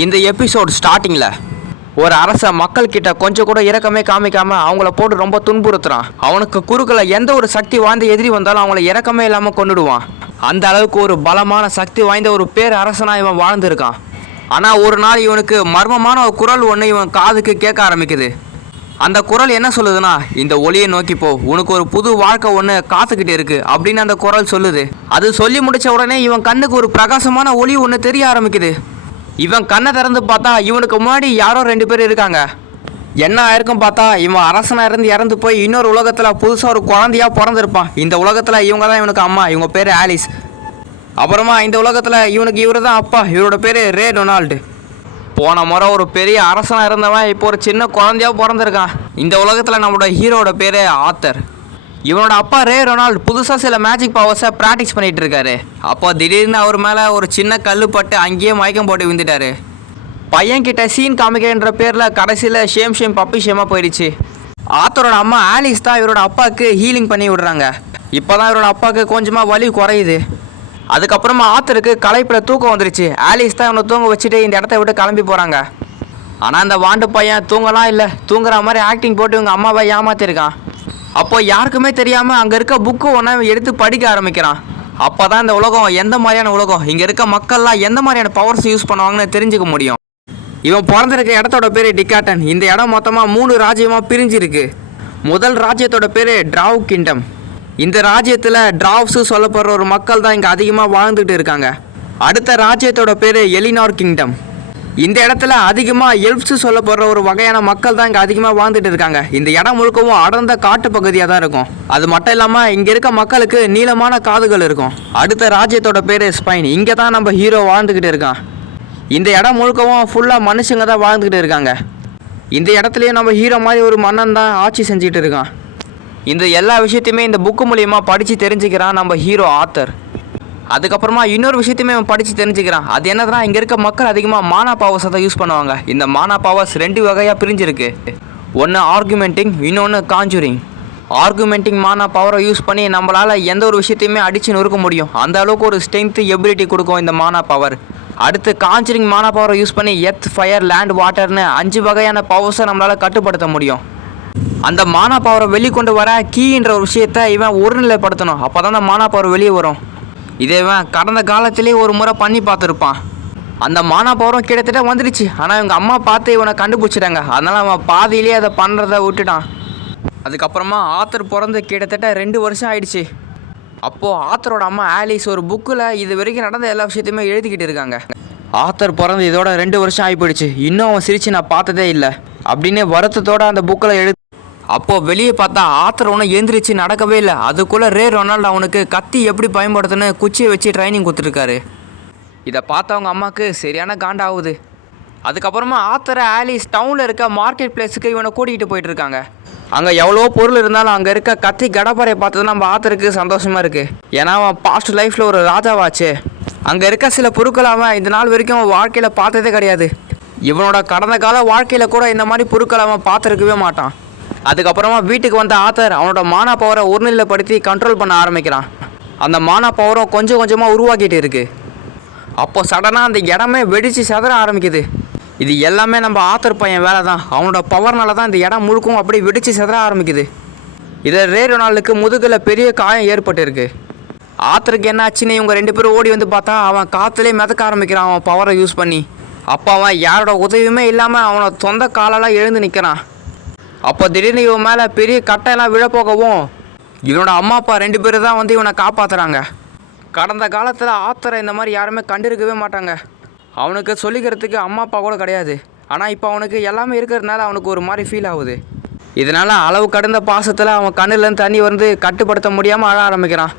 இந்த எபிசோட் ஸ்டார்டிங்கில் ஒரு அரச மக்கள்கிட்ட கொஞ்சம் கூட இரக்கமே காமிக்காம அவங்கள போட்டு ரொம்ப துன்புறுத்துறான். அவனுக்கு குறுக்கில் எந்த ஒரு சக்தி வாய்ந்த எதிரி வந்தாலும் அவங்கள இரக்கமே இல்லாமல் கொண்டுடுவான். அந்த அளவுக்கு ஒரு பலமான சக்தி வாய்ந்த ஒரு பேர் அரசனா இவன் வாழ்ந்துருக்கான். ஆனால் ஒரு நாள் இவனுக்கு மர்மமான ஒரு குரல் ஒன்று இவன் காதுக்கு கேட்க ஆரம்பிக்குது. அந்த குரல் என்ன சொல்லுதுன்னா, இந்த ஒளியை நோக்கி போ, உனக்கு ஒரு புது வாழ்க்கை ஒன்று காத்துக்கிட்டு இருக்கு அப்படின்னு அந்த குரல் சொல்லுது. அது சொல்லி முடிச்ச உடனே இவன் கண்ணுக்கு ஒரு பிரகாசமான ஒளி ஒன்று தெரிய ஆரம்பிக்குது. இவன் கண்ணை திறந்து பார்த்தா இவனுக்கு முன்னாடி யாரோ 2 பேர் இருக்காங்க. என்ன ஆயிருக்கும் பார்த்தா இவன் அரசனா இறந்து போய் இன்னொரு உலகத்தில் புதுசாக ஒரு குழந்தையா பிறந்திருப்பான். இந்த உலகத்தில் இவங்க தான் இவனுக்கு அம்மா, இவங்க பேர் ஆலிஸ். அப்புறமா இந்த உலகத்தில் இவனுக்கு இவர் தான் அப்பா, இவரோட பேர் ரே டொனால்டு. போன முறை ஒரு பெரிய அரசனாக இருந்தவன் இப்போ ஒரு சின்ன குழந்தையா பிறந்திருக்கான். இந்த உலகத்தில் நம்மளோட ஹீரோட பேர் ஆத்தர். இவனோட அப்பா ரே ரொனால்டு புதுசாக சில மேஜிக் பவர்ஸை ப்ராக்டிஸ் பண்ணிகிட்டு இருக்காரு. அப்போ திடீர்னு அவர் மேலே ஒரு சின்ன கல் பட்டு அங்கேயே மயக்கம் போட்டு விழுந்துட்டாரு. பையன்கிட்ட சீன் காமிக்கின்ற பேரில் கடைசியில் ஷேம் பப்பி ஷேமாக போயிடுச்சு. ஆத்தரோட அம்மா ஆலிஸ் தான் இவரோட அப்பாவுக்கு ஹீலிங் பண்ணி விடுறாங்க. இப்போ தான் இவரோட அப்பாவுக்கு கொஞ்சமாக வலி குறையுது. அதுக்கப்புறமா ஆத்தருக்கு களைப்பில் தூக்கம் வந்துருச்சு. ஆலிஸ் தான் இவனை தூங்க வச்சுட்டு இந்த இடத்த விட்டு கிளம்பி போகிறாங்க. ஆனால் அந்த வாண்டு பையன் தூங்கலாம் இல்லை, தூங்குற மாதிரி ஆக்டிங் போட்டு இவங்க அம்மாவை ஏமாத்திருக்கான். அப்போ யாருக்குமே தெரியாமல் அங்கே இருக்க புக்கு ஒன்று எடுத்து படிக்க ஆரம்பிக்கிறான். அப்போ தான் இந்த உலகம் எந்த மாதிரியான உலகம், இங்கே இருக்க மக்கள்லாம் எந்த மாதிரியான பவர்ஸ் யூஸ் பண்ணுவாங்கன்னு தெரிஞ்சுக்க முடியும். இவன் பிறந்திருக்க இடத்தோட பேர் டிகாட்டன். இந்த இடம் மொத்தமாக 3 ராஜ்யமாக பிரிஞ்சிருக்கு. முதல் ராஜ்யத்தோட பேர் டிராவ் கிங்டம். இந்த ராஜ்யத்தில் டிராவ்ஸு சொல்லப்படுற ஒரு மக்கள் தான் இங்கே அதிகமாக வாழ்ந்துட்டு இருக்காங்க. அடுத்த ராஜ்யத்தோட பேர் எலினார் கிங்டம். இந்த இடத்துல அதிகமாக எல்ப்ஸு சொல்லப்படுற ஒரு வகையான மக்கள் தான் இங்கே அதிகமாக வாழ்ந்துட்டு இருக்காங்க. இந்த இடம் முழுக்கவும் அடர்ந்த காட்டு பகுதியாக தான் இருக்கும். அது மட்டும் இல்லாமல் இங்கே இருக்க மக்களுக்கு நீளமான காதுகள் இருக்கும். அடுத்த ராஜ்யத்தோட பேர் ஸ்பைன். இங்கே தான் நம்ம ஹீரோ வாழ்ந்துக்கிட்டு இருக்கான். இந்த இடம் முழுக்கவும் ஃபுல்லாக மனுஷங்க தான் வாழ்ந்துக்கிட்டு இருக்காங்க. இந்த இடத்துலையும் நம்ம ஹீரோ மாதிரி ஒரு மன்னன் தான் ஆட்சி செஞ்சுக்கிட்டு இருக்கான். இந்த எல்லா விஷயத்தையுமே இந்த புக்கு மூலியமாக படித்து தெரிஞ்சுக்கிறான் நம்ம ஹீரோ ஆத்தர். அதுக்கப்புறமா இன்னொரு விஷயத்தையுமே அவன் படித்து தெரிஞ்சுக்கிறான். அது என்னதுன்னா, இங்கே இருக்க மக்கள் அதிகமாக மானா பவர்ஸை தான் யூஸ் பண்ணுவாங்க. இந்த மானா பவர்ஸ் 2 வகையாக பிரிஞ்சிருக்கு. ஒன்று ஆர்குமெண்டிங், இன்னொன்று காஞ்சூரிங். ஆர்குமெண்டிங் மானா பவரை யூஸ் பண்ணி நம்மளால் எந்த ஒரு விஷயத்தையுமே அடித்து நொறுக்க முடியும். அந்த அளவுக்கு ஒரு ஸ்ட்ரென்த்து எபிலிட்டி கொடுக்கும் இந்த மானா பவர். அடுத்து காஞ்சூரிங் மானா பவரை யூஸ் பண்ணி எர்த், ஃபயர், லேண்ட், வாட்டர்னு 5 வகையான பவர்ஸை நம்மளால் கட்டுப்படுத்த முடியும். அந்த மானா பவரை வெளிக்கொண்டு வர கீன்ற ஒரு விஷயத்தை இவன் ஒருநிலைப்படுத்தணும். அப்போ தான் அந்த மானா பவர் வெளியே வரும். இதேவன் கடந்த காலத்திலே ஒரு முறை பண்ணி பார்த்துருப்பான். அந்த மானா பவரும் கிட்டத்தட்ட வந்துடுச்சு. ஆனால் இவங்க அம்மா பார்த்து இவனை கண்டுபிடிச்சிட்டாங்க. அதனால் அவன் பாதியிலே அதை பண்ணுறத விட்டுட்டான். அதுக்கப்புறமா ஆத்தர் பிறந்து கிட்டத்தட்ட 2 வருஷம் ஆயிடுச்சு. அப்போது ஆத்தரோட அம்மா ஆலிஸ் ஒரு புக்கில் இது வரைக்கும் நடந்த எல்லா விஷயத்தையுமே எழுதிக்கிட்டு இருக்காங்க. ஆத்தர் பிறந்து இதோட 2 வருஷம் ஆகி போயிடுச்சு. இன்னும் அவன் சிரித்து நான் பார்த்ததே இல்லை அப்படின்னு வருத்தத்தோடு அந்த புக்கில் அப்போது வெளியே பார்த்தா ஆத்தர் ஒன்றும் எழுந்திரிச்சு நடக்கவே இல்லை. அதுக்குள்ளே ரே ரொனால்டு அவனுக்கு கத்தி எப்படி பயன்படுத்துன்னு குச்சியை வச்சு ட்ரைனிங் கொடுத்துருக்காரு. இதை பார்த்தவங்க அம்மாவுக்கு சரியான காண்டாகுது. அதுக்கப்புறமா ஆத்தரை ஆலிஸ் டவுனில் இருக்க மார்க்கெட் பிளேஸுக்கு இவனை கூட்டிகிட்டு போயிட்டுருக்காங்க. அங்கே எவ்வளோ பொருள் இருந்தாலும் அங்கே இருக்க கத்தி கடப்பாறையை பார்த்தது நம்ம ஆத்தருக்கு சந்தோஷமாக இருக்குது. ஏன்னா அவன் பாஸ்ட் லைஃப்பில் ஒரு ராஜாவாச்சு. அங்கே இருக்க சில பொருட்களை அவன் இந்த நாள் வரைக்கும் அவன் வாழ்க்கையில் பார்த்ததே கிடையாது. இவனோட கடந்த கால வாழ்க்கையில் கூட இந்த மாதிரி பொருட்களை அவன் பார்த்துருக்கவே மாட்டான். அதுக்கப்புறமா வீட்டுக்கு வந்த ஆத்தர் அவனோட மானா பவரை ஒருநிலைப்படுத்தி கண்ட்ரோல் பண்ண ஆரம்பிக்கிறான். அந்த மானா பவரும் கொஞ்சம் கொஞ்சமாக உருவாக்கிட்டு இருக்குது. அப்போ சடனாக அந்த இடமே வெடித்து செதற ஆரம்பிக்குது. இது எல்லாமே நம்ம ஆத்தர் பையன் வேலை தான். அவனோட பவர்னால தான் இந்த இடம் முழுக்கும் அப்படியே வெடித்து செதற ஆரம்பிக்குது. இதை ரே ரொனால்டுக்கு முதுகில் பெரிய காயம் ஏற்பட்டுருக்கு. ஆத்தருக்கு என்ன ஆச்சுன்னு இவங்க 2 பேரும் ஓடி வந்து பார்த்தா அவன் காற்றுலேயே மிதக்க ஆரம்பிக்கிறான் அவன் பவரை யூஸ் பண்ணி. அப்போ அவன் யாரோட உதவியுமே இல்லாமல் அவனோட சொந்த காலெல்லாம் எழுந்து நிற்கிறான். அப்போ திடீர்னு இவன் மேலே பெரிய கட்டையெல்லாம் விழப்போகவும் இவனோட அம்மா அப்பா 2 பேர் தான் வந்து இவனை காப்பாற்றுறாங்க. கடந்த காலத்தில் ஆத்தரை இந்த மாதிரி யாருமே கண்டிருக்கவே மாட்டாங்க. அவனுக்கு சொல்லிக்கிறதுக்கு அம்மா அப்பா கூட கிடையாது. ஆனால் இப்போ அவனுக்கு எல்லாமே இருக்கிறதுனால அவனுக்கு ஒரு மாதிரி ஃபீல் ஆகுது. இதனால் அளவு கடந்த பாசத்தில் அவன் கண்ணுலேருந்து தண்ணி வந்து கட்டுப்படுத்த முடியாமல் அழ ஆரம்பிக்கிறான்.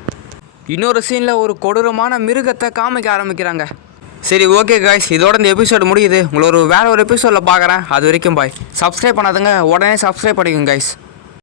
இன்னொரு சீனில் ஒரு கொடூரமான மிருகத்தை காமிக்க ஆரம்பிக்கிறாங்க. சரி, ஓகே காய்ஸ், இதோட இந்த எபிசோடு முடியுது. உங்களை வேறு ஒரு எபிசோடில் பார்க்குறேன். அது வரைக்கும் பாய். சப்ஸ்கிரைப் பண்ணாதுங்க, உடனே சப்ஸ்கிரைப் பண்ணிக்கோங்க காய்ஸ்.